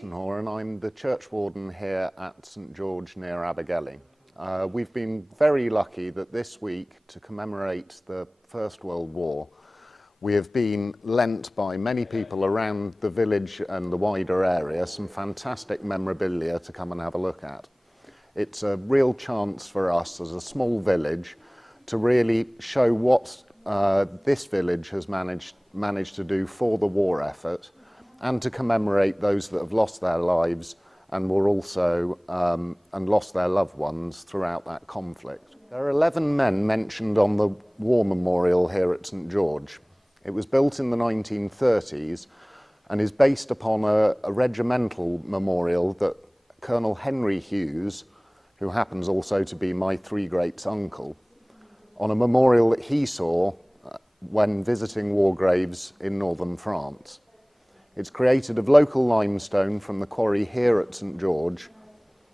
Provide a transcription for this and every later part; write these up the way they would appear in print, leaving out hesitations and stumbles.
And I'm the church warden here at St George near Abergele. We've been very lucky that this week, to commemorate the First World War, we have been lent by many people around the village and the wider area some fantastic memorabilia to come and have a look at. It's a real chance for us as a small village to really show what this village has managed to do for the war effort, and to commemorate those that have lost their lives and were also and lost their loved ones throughout that conflict. There are 11 men mentioned on the war memorial here at St George. It was built in the 1930s and is based upon a regimental memorial that Colonel Henry Hughes, who happens also to be my three greats uncle, on a memorial that he saw when visiting war graves in northern France. It's created of local limestone from the quarry here at St George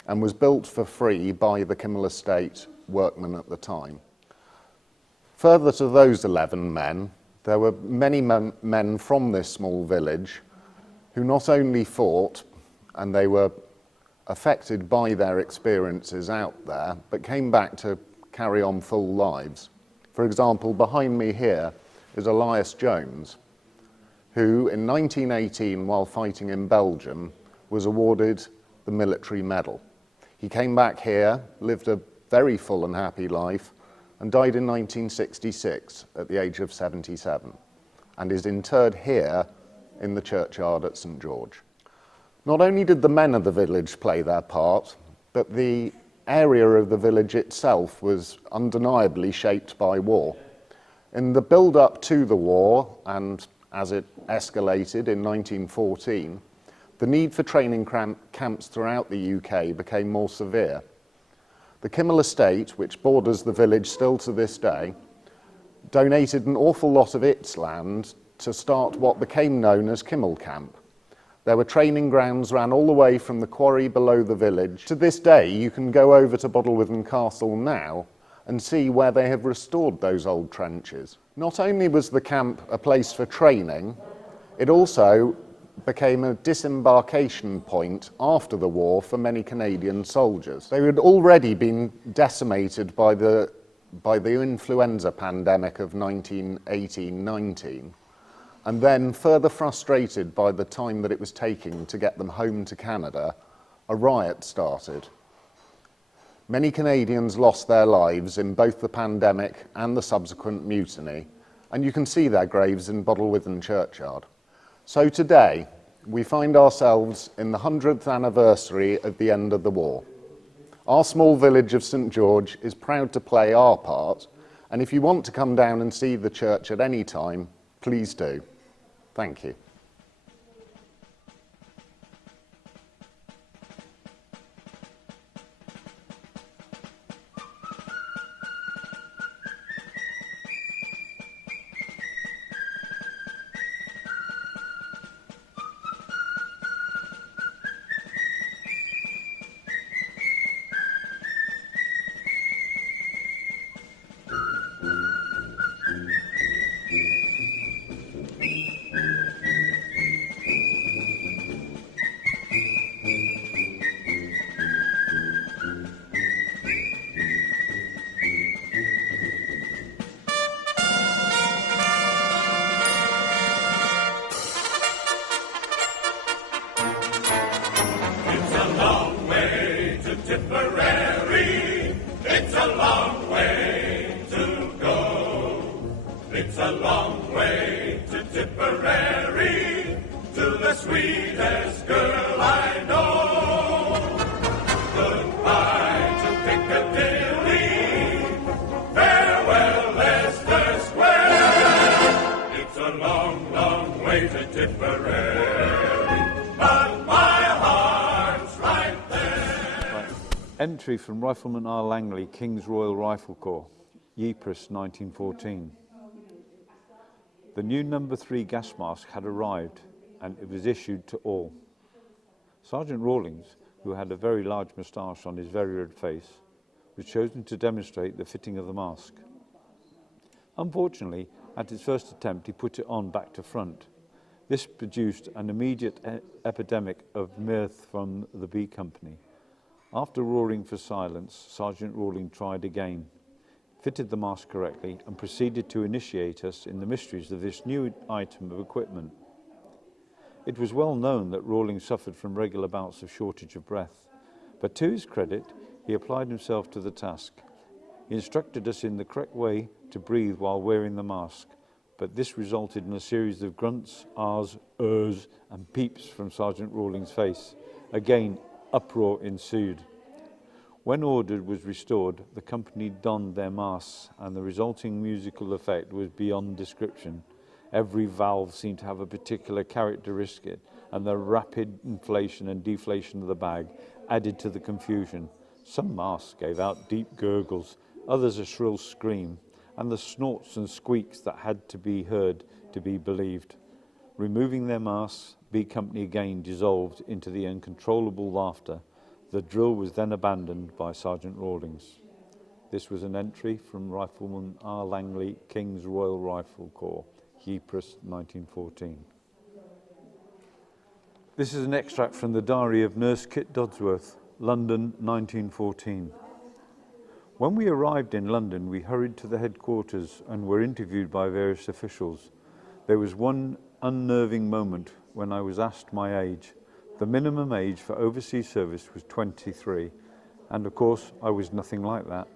and was built for free by the Kimmel Estate workmen at the time. Further to those 11 men, there were many men from this small village who not only fought, and they were affected by their experiences out there, but came back to carry on full lives. For example, behind me here is Elias Jones, who in 1918, while fighting in Belgium, was awarded the military medal. He came back here, lived a very full and happy life, and died in 1966 at the age of 77, and is interred here in the churchyard at St George. Not only did the men of the village play their part, but the area of the village itself was undeniably shaped by war. In the build-up to the war, and as it escalated in 1914, the need for training camps throughout the UK became more severe. The Kimmel Estate, which borders the village still to this day, donated an awful lot of its land to start what became known as Kimmel Camp. There were training grounds ran all the way from the quarry below the village. To this day, you can go over to Bodelwyddan Castle now and see where they have restored those old trenches. Not only was the camp a place for training, it also became a disembarkation point after the war for many Canadian soldiers. They had already been decimated by the influenza pandemic of 1918-19, and then further frustrated by the time that it was taking to get them home to Canada, a riot started. Many Canadians lost their lives in both the pandemic and the subsequent mutiny, and you can see their graves in Bodelwyddan Churchyard. So today, we find ourselves in the 100th anniversary of the end of the war. Our small village of St George is proud to play our part, and if you want to come down and see the church at any time, please do. Thank you. Tipperary. It's a long way to go. It's a long way to Tipperary, to the sweetest girl I know. Goodbye to Piccadilly, farewell Leicester Square. It's a long, long way to Tipperary, but my heart's right there. Right. Entry from Rifleman R. Langley, King's Royal Rifle Corps, Ypres, 1914. The new number 3 gas mask had arrived, and it was issued to all. Sergeant Rawlings, who had a very large moustache on his very red face, was chosen to demonstrate the fitting of the mask. Unfortunately, at his first attempt, he put it on back to front. This produced an immediate epidemic of mirth from the B Company. After roaring for silence, Sergeant Rawlings tried again, fitted the mask correctly, and proceeded to initiate us in the mysteries of this new item of equipment. It was well known that Rawlings suffered from regular bouts of shortage of breath, but to his credit, he applied himself to the task. He instructed us in the correct way to breathe while wearing the mask, but this resulted in a series of grunts, ahs, ers, and peeps from Sergeant Rawlings' face. Again, uproar ensued. When order was restored, the company donned their masks, and the resulting musical effect was beyond description. Every valve seemed to have a particular characteristic, and the rapid inflation and deflation of the bag added to the confusion. Some masks gave out deep gurgles, others a shrill scream, and the snorts and squeaks that had to be heard to be believed. Removing their masks, B Company again dissolved into the uncontrollable laughter. The drill was then abandoned by Sergeant Rawlings. This was an entry from Rifleman R. Langley, King's Royal Rifle Corps, Ypres, 1914. This is an extract from the diary of Nurse Kit Dodsworth, London, 1914. When we arrived in London, we hurried to the headquarters and were interviewed by various officials. There was one unnerving moment when I was asked my age. The minimum age for overseas service was 23, and of course I was nothing like that.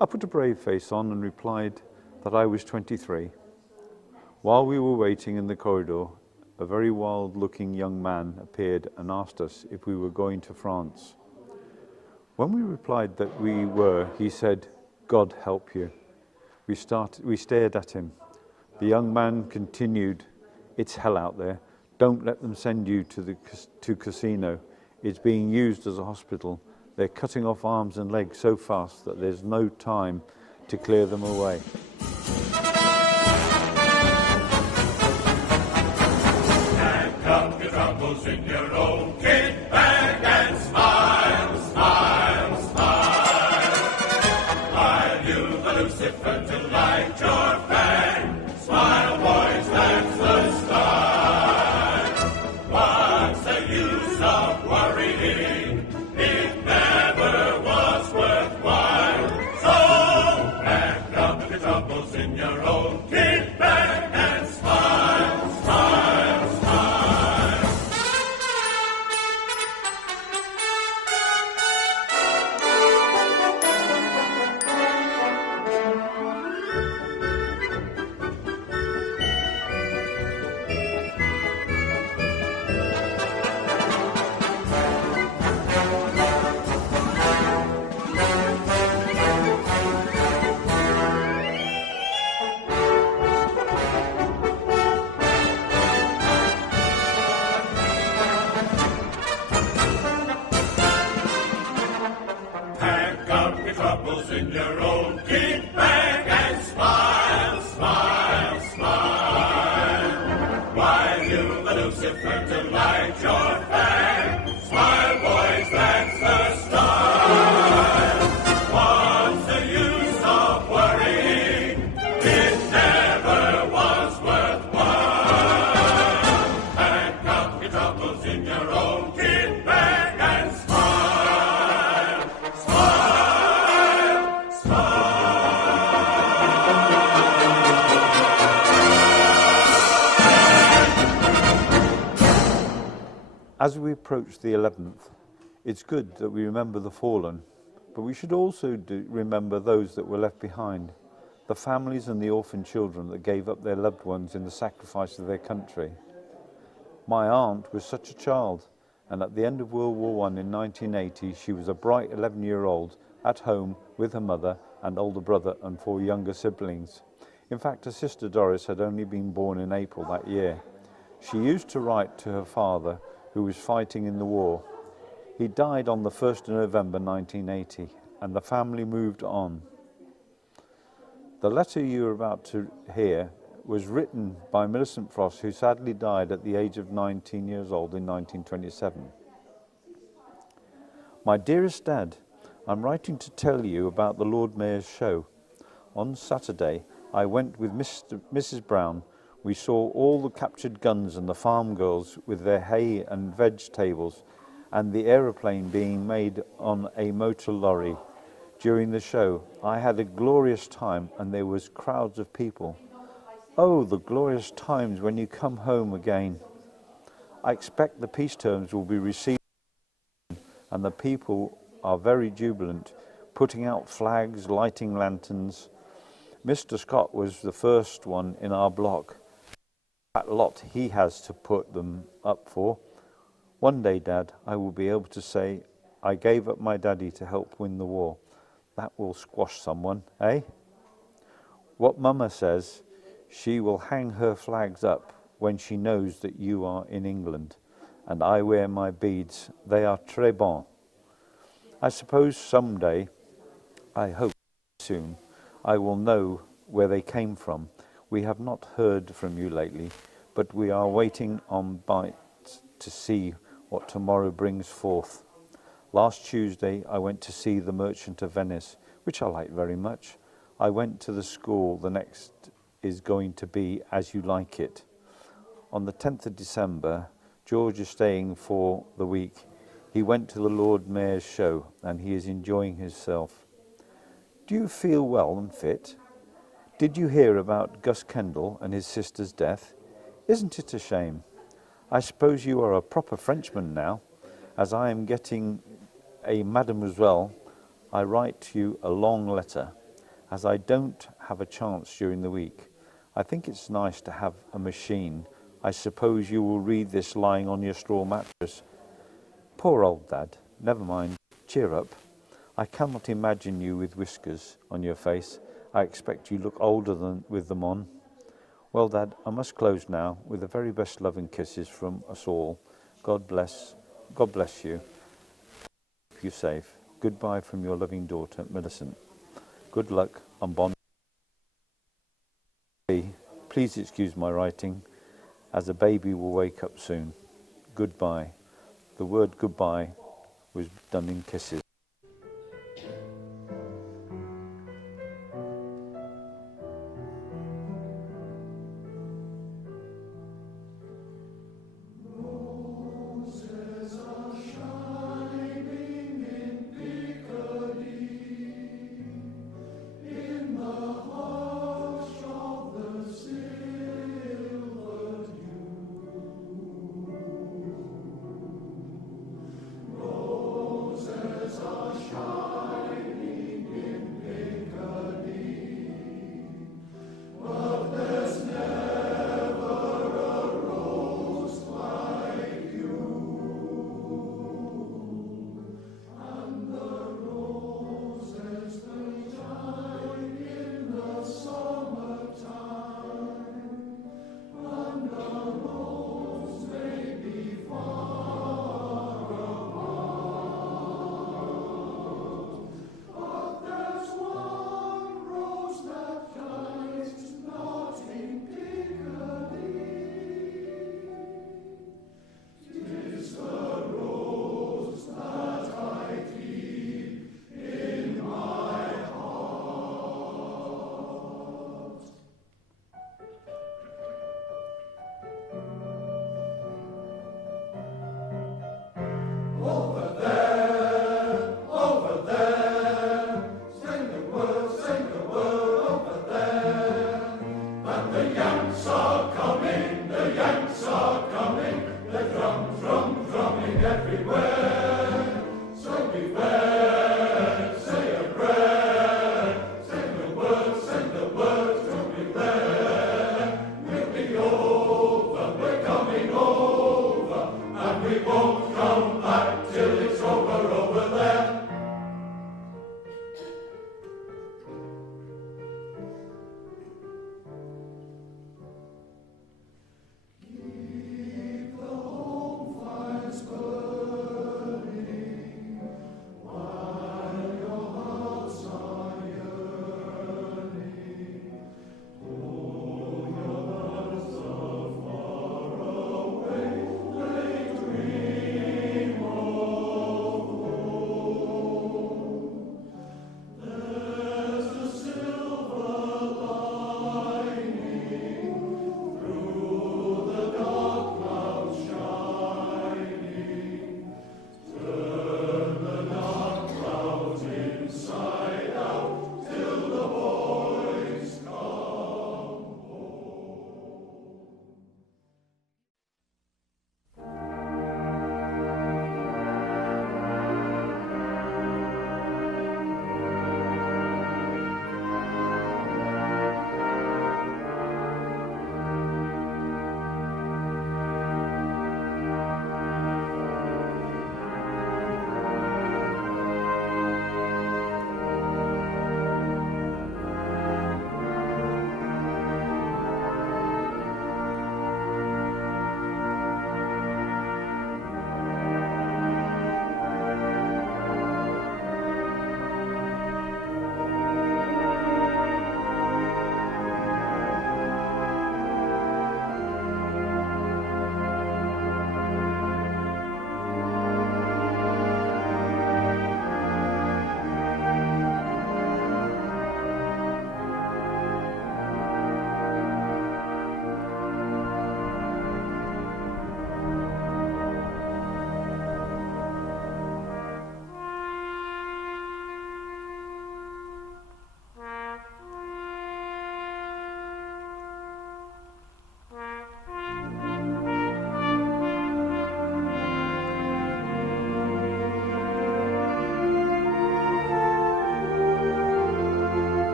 I put a brave face on and replied that I was 23. While we were waiting in the corridor, a very wild-looking young man appeared and asked us if we were going to France. When we replied that we were, he said, "God help you." We stared at him. The young man continued, "It's hell out there. Don't let them send you to casino. It's being used as a hospital. They're cutting off arms and legs so fast that there's no time to clear them away." Pack up your troubles in your own kit bag and smile, smile, smile. While you've a Lucifer to light your fang, smile, boys, that's the start. What's the use of worrying? It never was worthwhile. So pack up your troubles in your own kit bag and smile, smile, smile. Pack up your troubles in your own kit bag and smile, smile, smile. While you've a Lucifer to light your fang, smile, boys, that's the style. What's the use of worrying? It never was worthwhile. Pack up your troubles in your own kit bag and smile, smile, As we approached the 11th, It's good that we remember the fallen, but we should also remember those that were left behind, the families and the orphan children that gave up their loved ones in the sacrifice of their country. My aunt was such a child, and at the end of World War I in 1980, she was a bright 11-year-old at home with her mother and older brother and 4 younger siblings. In fact, her sister Doris had only been born in April that year. She used to write to her father, who was fighting in the war. He died on the 1st of November 1980, and the family moved on. The letter you are about to hear was written by Millicent Frost, who sadly died at the age of 19 years old in 1927. My dearest Dad, I'm writing to tell you about the Lord Mayor's show. On Saturday, I went with Mrs. Brown. We saw all the captured guns and the farm girls with their hay and veg tables, and the aeroplane being made on a motor lorry. During the show, I had a glorious time, and there was crowds of people. Oh, the glorious times when you come home again. I expect the peace terms will be received, and the people are very jubilant, putting out flags, lighting lanterns. Mr. Scott was the first one in our block. That lot he has to put them up for. One day, Dad, I will be able to say, I gave up my daddy to help win the war. That will squash someone, eh? What Mama says, she will hang her flags up when she knows that you are in England, and I wear my beads. They are très bons. I suppose someday, I hope soon, I will know where they came from. We have not heard from you lately, but we are waiting on bites to see what tomorrow brings forth. Last Tuesday, I went to see The Merchant of Venice, which I like very much. I went to the school. The next is going to be As You Like It. On the 10th of December, George is staying for the week. He went to the Lord Mayor's show, and he is enjoying himself. Do you feel well and fit? Did you hear about Gus Kendall and his sister's death? Isn't it a shame? I suppose you are a proper Frenchman now. As I am getting a mademoiselle, I write you a long letter, as I don't have a chance during the week. I think it's nice to have a machine. I suppose you will read this lying on your straw mattress. Poor old Dad. Never mind. Cheer up. I cannot imagine you with whiskers on your face. I expect you look older than with them on. Well, Dad, I must close now with the very best love and kisses from us all. God bless you. Keep you safe. Goodbye from your loving daughter, Millicent. Good luck on Bond. Please excuse my writing, as a baby will wake up soon. Goodbye. The word goodbye was done in kisses.